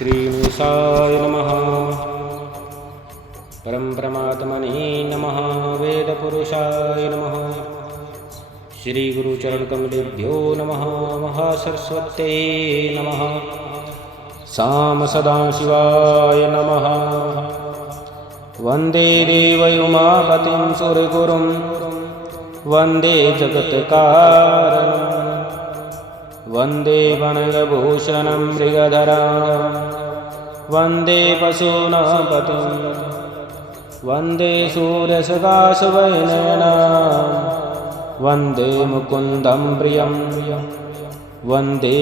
श्रीनिशाय नमः। परम परमात्मने नमः। वेदपुरुषाय नमः। श्री गुरुचरणकमलेभ्यो नमः। महासरस्वत्यै नमः। साम सदाशिवाय नमः। वन्दे देवयुमापतिं सुरगुरुं वन्दे जगत्कारणं वन्दे वनगभूषणं मृगधरां वन्दे पशूनापतिं वन्दे सूर्यसकाशवैनयनां वन्दे मुकुन्दं प्रियं वन्दे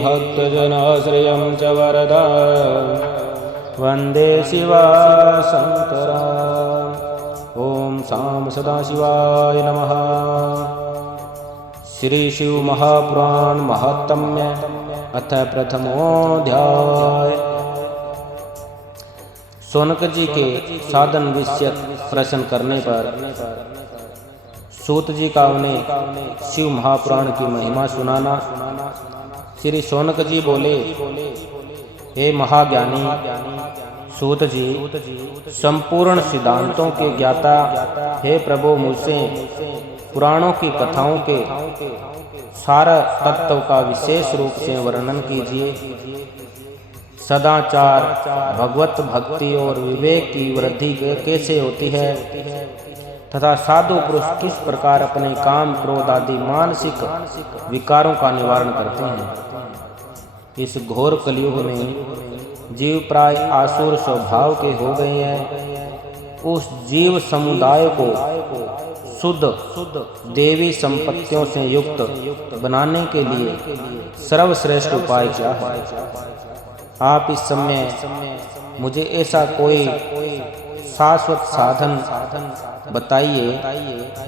भक्तजनाश्रयं च वरदा वन्दे शिवाशङ्करा। ॐ साम सदाशिवाय नमः। श्री शिव महापुराण महात्म्य अथ प्रथमोऽध्याय। शौनक जी के साधन विषयक प्रश्न करने पर सूत जी का उन्हें शिव महापुराण की महिमा सुनाना। श्री शौनक जी बोले, हे महाज्ञानी सूत जी, संपूर्ण सिद्धांतों के ज्ञाता हे प्रभु, मुझसे पुराणों की कथाओं के सारा तत्व का विशेष रूप से वर्णन कीजिए। सदाचार, भगवत भक्ति और विवेक की वृद्धि कैसे होती है तथा साधु पुरुष किस प्रकार अपने काम, क्रोध आदि मानसिक विकारों का निवारण करते हैं। इस घोर कलयुग में जीव प्राय आसुर स्वभाव के हो गए हैं। उस जीव समुदाय को शुद्ध देवी संपत्तियों से युक्त बनाने के लिए सर्वश्रेष्ठ उपाय क्या है? आप इस समय मुझे ऐसा कोई शाश्वत साधन बताइए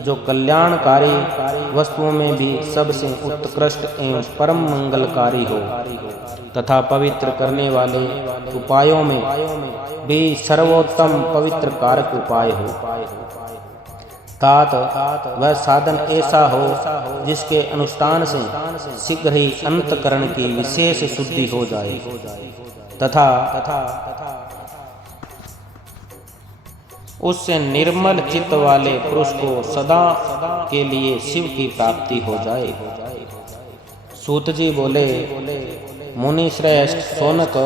जो कल्याणकारी वस्तुओं में भी सबसे उत्कृष्ट एवं परम मंगलकारी हो तथा पवित्र करने वाले उपायों में भी सर्वोत्तम पवित्र कारक उपाय हो। तात वह साधन ऐसा हो जिसके अनुष्ठान से शीघ्र ही अंतकरण की विशेष शुद्धि हो जाए तथा उससे निर्मल चित्त वाले पुरुष को सदा के लिए शिव की प्राप्ति हो जाए। सूत जी बोले, मुनि श्रेष्ठ शौनक,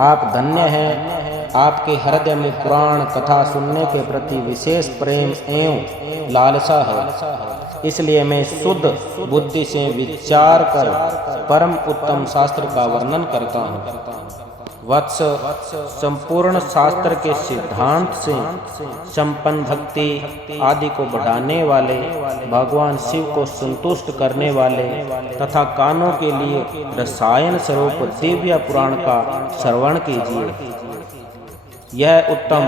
आप धन्य हैं। आपके हृदय में पुराण कथा सुनने के प्रति विशेष प्रेम एवं लालसा है। इसलिए मैं शुद्ध बुद्धि से विचार कर परम उत्तम शास्त्र का वर्णन करता हूँ। वत्स, संपूर्ण शास्त्र के सिद्धांत से संपन्न भक्ति आदि को बढ़ाने वाले, भगवान शिव को संतुष्ट करने वाले तथा कानों के लिए रसायन स्वरूप दिव्य पुराण का श्रवण कीजिए। यह उत्तम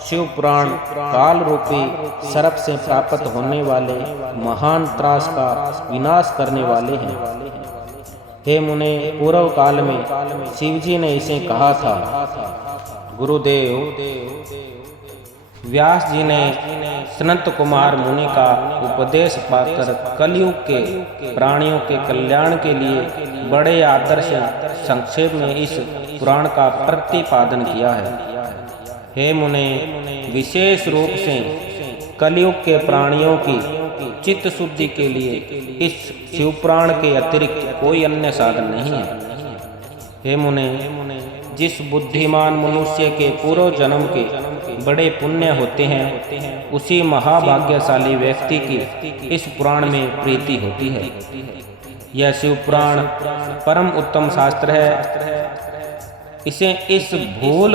शिव पुराण काल रूपी सर्प से प्राप्त होने वाले महान त्रास का विनाश करने वाले हैं। हे मुने, पूर्व काल में शिव जी ने इसे कहा था। गुरुदेव व्यास जी ने सनत कुमार मुनि का उपदेश पाकर कलयुग के प्राणियों के कल्याण के लिए बड़े आदर से संक्षेप में इस पुराण का प्रतिपादन किया है। हे मुने, विशेष रूप से कलयुग के प्राणियों की चित्त शुद्धि के लिए इस शिवपुराण के अतिरिक्त कोई अन्य साधन नहीं है। हे मुने, जिस बुद्धिमान मनुष्य के पूर्व जन्म के बड़े पुण्य होते हैं, उसी महाभाग्यशाली व्यक्ति की इस पुराण में प्रीति होती है। यह शिवपुराण परम उत्तम शास्त्र है। इसे इस भूल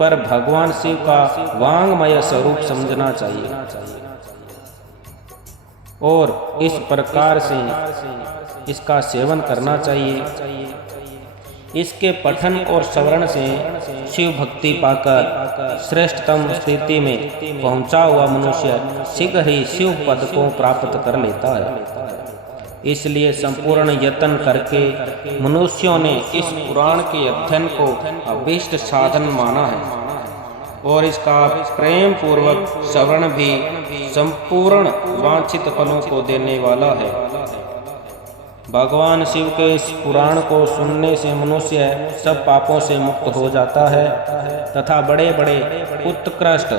पर भगवान शिव का वांगमय स्वरूप समझना चाहिए और इस प्रकार से इसका सेवन करना चाहिए। इसके पठन और श्रवण से शिव भक्ति पाकर श्रेष्ठतम स्थिति में पहुंचा हुआ मनुष्य शीघ्र ही शिव पद को प्राप्त कर लेता है। इसलिए संपूर्ण यत्न करके मनुष्यों ने इस पुराण के अध्ययन को अभीष्ट साधन माना है और इसका प्रेम पूर्वक श्रवण भी संपूर्ण वांछित फलों को देने वाला है। भगवान शिव के इस पुराण को सुनने से मनुष्य सब पापों से मुक्त हो जाता है तथा बड़े बड़े उत्कृष्ट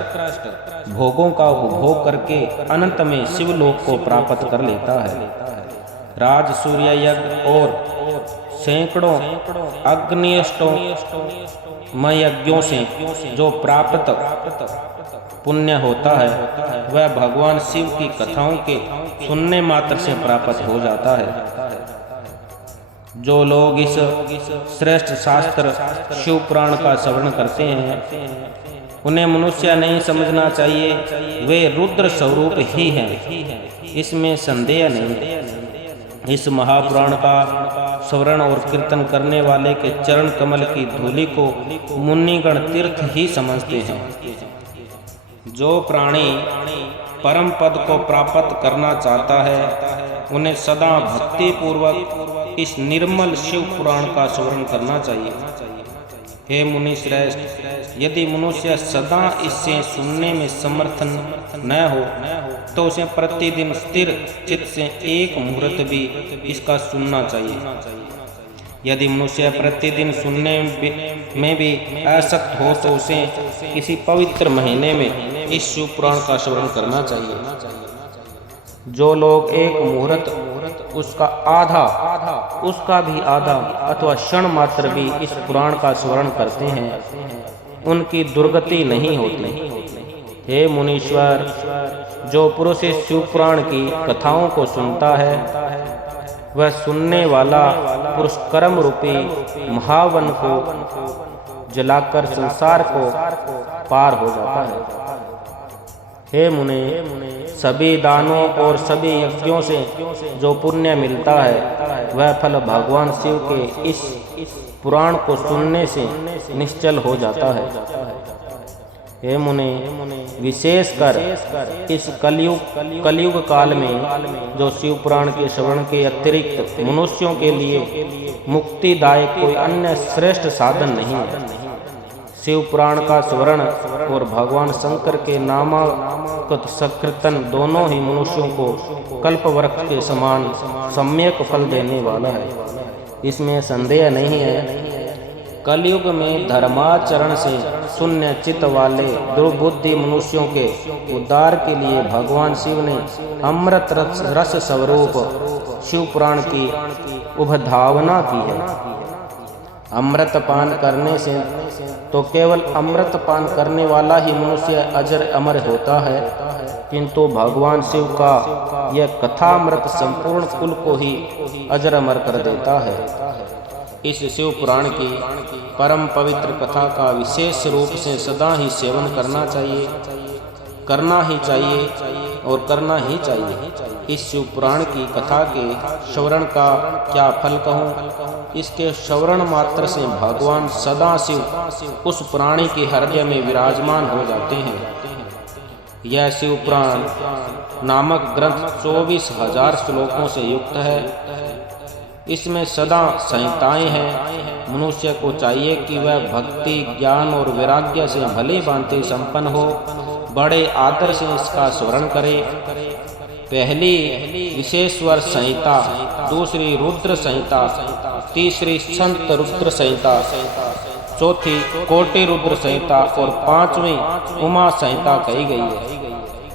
भोगों का उपभोग करके अनंत में शिवलोक को प्राप्त कर लेता है। राज सूर्य यज्ञ और सैकड़ों अग्निष्टों यज्ञों से जो प्राप्त पुण्य होता है वह भगवान शिव की कथाओं के सुनने मात्र से प्राप्त हो जाता है। जो लोग इस श्रेष्ठ शास्त्र शिव पुराण का श्रवण करते हैं उन्हें मनुष्य नहीं समझना चाहिए, वे रुद्र स्वरूप ही हैं, इसमें संदेह नहीं। इस महापुराण का श्रवण और कीर्तन करने वाले के चरण कमल की धूलि को मुनिगण तीर्थ ही समझते हैं। जो प्राणी परम पद को प्राप्त करना चाहता है उन्हें सदा भक्ति पूर्वक इस निर्मल शिव पुराण का श्रवण करना चाहिए। हे मुनि श्रेष्ठ, यदि मनुष्य सदा इससे सुनने में समर्थ न हो तो उसे प्रतिदिन स्थिर चित्त से एक मुहूर्त भी इसका सुनना चाहिए। यदि मनुष्य प्रतिदिन सुनने में भी आसक्त हो तो उसे किसी पवित्र महीने में इस शिव पुराण का श्रवण करना चाहिए। जो लोग एक मुहूर्त उसका आधा उसका भी आधा अथवा क्षण मात्र भी इस पुराण का स्मरण करते हैं उनकी दुर्गति नहीं होती। हे मुनीश्वर, जो पुरुष इस शिव पुराण की कथाओं को सुनता है वह सुनने वाला पुरुष कर्म रूपी महावन को जलाकर संसार को पार हो जाता है। हे मुने, सभी दानों और सभी यज्ञों से जो पुण्य मिलता है वह फल भगवान शिव के इस पुराण को सुनने से निश्चल हो जाता है। हे मुने, विशेषकर इस कलयुग काल में जो शिव पुराण के श्रवण के अतिरिक्त मनुष्यों के लिए मुक्तिदायक कोई अन्य श्रेष्ठ साधन नहीं है। शिव पुराण का स्मरण और भगवान शंकर के नामाकृत संकीर्तन दोनों ही मनुष्यों को कल्प वृक्ष के समान सम्यक फल देने वाला है, इसमें संदेह नहीं है। कलयुग में धर्माचरण से शून्य चित्त वाले दुर्बुद्धि मनुष्यों के उद्धार के लिए भगवान शिव ने अमृत रस स्वरूप शिव पुराण की उद्भावना की है। अमृत पान करने से तो केवल अमृत पान करने वाला ही मनुष्य अजर अमर होता है, किंतु भगवान शिव का यह कथामृत संपूर्ण कुल को ही अजर अमर कर देता है। इस शिव पुराण की परम पवित्र कथा का विशेष रूप से सदा ही सेवन करना चाहिए और करना ही चाहिए। इस शिव पुराण की कथा के श्रवण का क्या फल कहूँ। इसके श्रवण मात्र से भगवान सदा शिव उस प्राणी के हृदय में विराजमान हो जाते हैं। यह शिव पुराण नामक ग्रंथ 24,000 श्लोकों से युक्त है। इसमें सदा संहिताएं हैं। मनुष्य को चाहिए कि वह भक्ति, ज्ञान और वैराग्य से भले भांति संपन्न हो, बड़े आदर से इसका स्मरण करे। पहली विशेश्वर संहिता, दूसरी रुद्र संहिता, तीसरी संत रुद्र संहिता, चौथी कोटि रुद्र संहिता और पांचवी उमा संहिता कही गई है।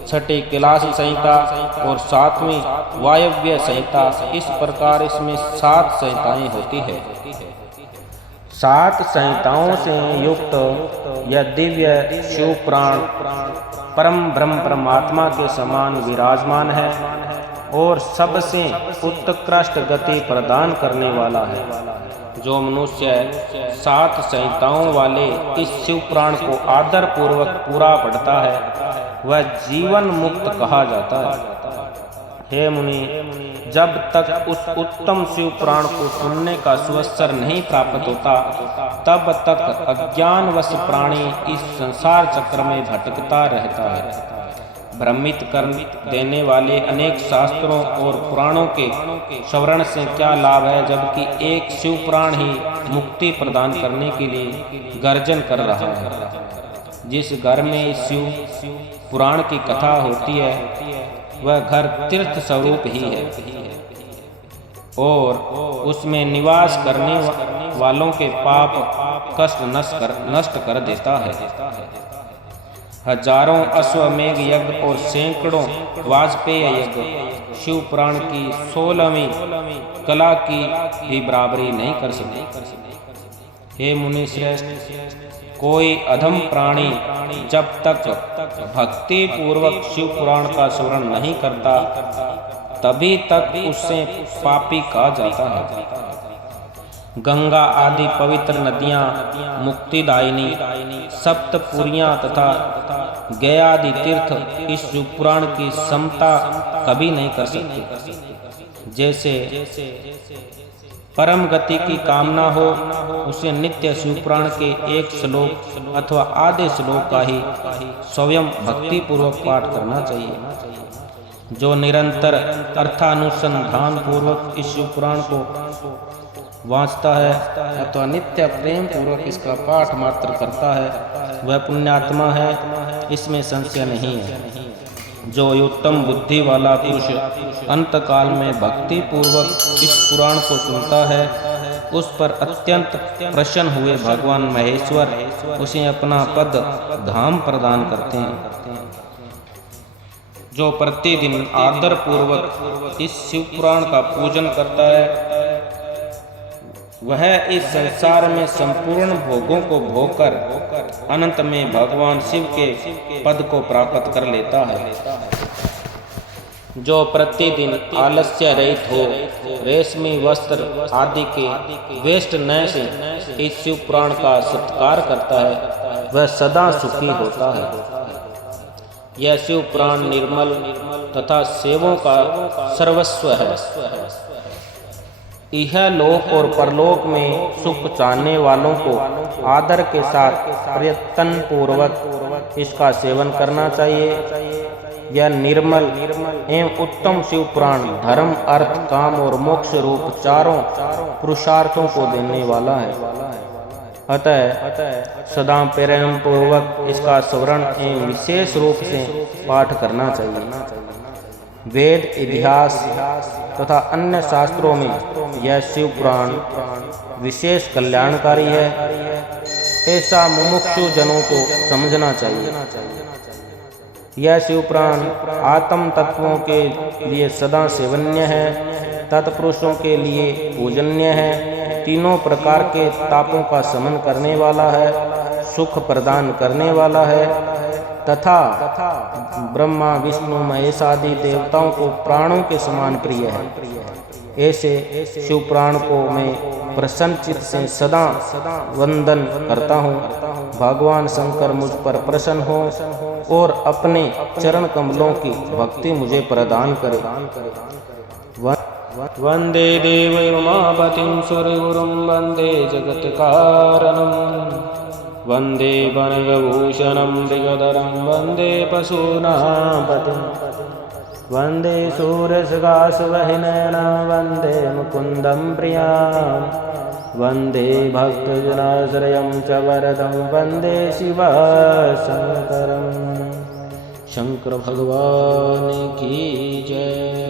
छठी कैलाश संहिता और सातवीं वायव्य संहिता। इस प्रकार इसमें 7 संहिताएं होती है। 7 संहिताओं से युक्त यह दिव्य शिव पुराण परम ब्रह्म परमात्मा के समान विराजमान है और सबसे उत्कृष्ट गति प्रदान करने वाला है। जो मनुष्य 7 संहिताओं वाले इस शिव पुराण को आदर पूर्वक पूरा पढ़ता है वह जीवन मुक्त कहा जाता है। हे मुनि, जब तक उस उत्तम शिव पुराण को सुनने का सुअवसर नहीं प्राप्त होता तब तक अज्ञानवश प्राणी इस संसार चक्र में भटकता रहता है। भ्रमित कर देने वाले अनेक शास्त्रों और पुराणों के श्रवण से क्या लाभ है, जबकि एक शिव पुराण ही मुक्ति प्रदान करने के लिए गर्जन कर रहा है। जिस घर में इस शिव पुराण की कथा होती है वह घर तीर्थ स्वरूप ही है। और उसमें निवास करने वालों के पाप कष्ट नष्ट कर देता है। हजारों अश्वमेघ यज्ञ और सैकड़ों वाजपेय यज्ञ शिव पुराण की 16वीं कला की भी बराबरी नहीं कर सकते। हे मुनि श्रेष्ठ, कोई अधम प्राणी जब तक भक्ति पूर्वक शिव पुराण का स्मरण नहीं करता तभी तक उससे पापी कहा जाता है। गंगा आदि पवित्र नदियां, मुक्तिदायिनी सप्तपुरियां तथा गया आदि तीर्थ इस शिव पुराण की समता कभी नहीं कर सकते। जैसे परम गति की कामना हो, उसे नित्य शिव पुराण के एक श्लोक अथवा आधे श्लोक का ही स्वयं भक्ति पूर्वक पाठ करना चाहिए। जो निरंतर अर्थानुसंधान पूर्वक इस शिव पुराण को वाँचता है अथवा नित्य प्रेम पूर्वक इसका पाठ मात्र करता है, वह पुण्यात्मा है, इसमें संशय नहीं है। जो उत्तम बुद्धि वाला पुरुष अंतकाल में भक्ति पूर्वक इस पुराण को सुनता है, उस पर अत्यंत प्रसन्न हुए भगवान महेश्वर उसे अपना पद धाम प्रदान करते हैं। जो प्रतिदिन आदर पूर्वक इस शिव पुराण का पूजन करता है, वह इस संसार में संपूर्ण भोगों को भोगकर अनंत में भगवान शिव के पद को प्राप्त कर लेता है। जो प्रतिदिन आलस्य रहित हो, रेशमी वस्त्र आदि के वेस्ट न से इस शिव पुराण का सत्कार करता है, वह सदा सुखी होता है। यह शिव पुराण निर्मल तथा सेवों का सर्वस्व है। यह लोक और परलोक में सुख चाहने वालों को आदर के साथ प्रयत्न पूर्वक इसका सेवन करना चाहिए। यह निर्मल एवं उत्तम शिव पुराण धर्म, अर्थ, काम और मोक्ष रूप चारों पुरुषार्थों को देने वाला है। अतः सदा प्रेम पूर्वक इसका स्मरण एवं विशेष रूप से पाठ करना चाहिए। वेद, इतिहास तथा अन्य शास्त्रों में यह शिव पुराण विशेष कल्याणकारी है, ऐसा मुमुक्षु जनों को समझना चाहिए। यह शिव पुराण आत्म तत्वों के लिए सदा सेवन्य है, तत्पुरुषों के लिए पूजन्य है, तीनों प्रकार के तापों का शमन करने वाला है, सुख प्रदान करने वाला है तथा ब्रह्मा, विष्णु, महेश आदि देवताओं को प्राणों के समान प्रिय है। ऐसे शिव पुराण को मैं प्रसन्न चित्त से सदा वंदन करता हूँ। भगवान शंकर मुझ पर प्रसन्न हो और अपने चरण कमलों की भक्ति मुझे प्रदान करे। वंदे देव उमापतिं सुरगुरुं वंदे जगत्कारणम् वंदे वनगभूषणं मृगधरं वंदे पशूनां पतिं वंदे शूरसुगासुवहिनयनं वंदे मुकुन्दं प्रियां वंदे भक्तजनाश्रयं च वरदं वंदे शिवशङ्करं। शंकर भगवान की जय।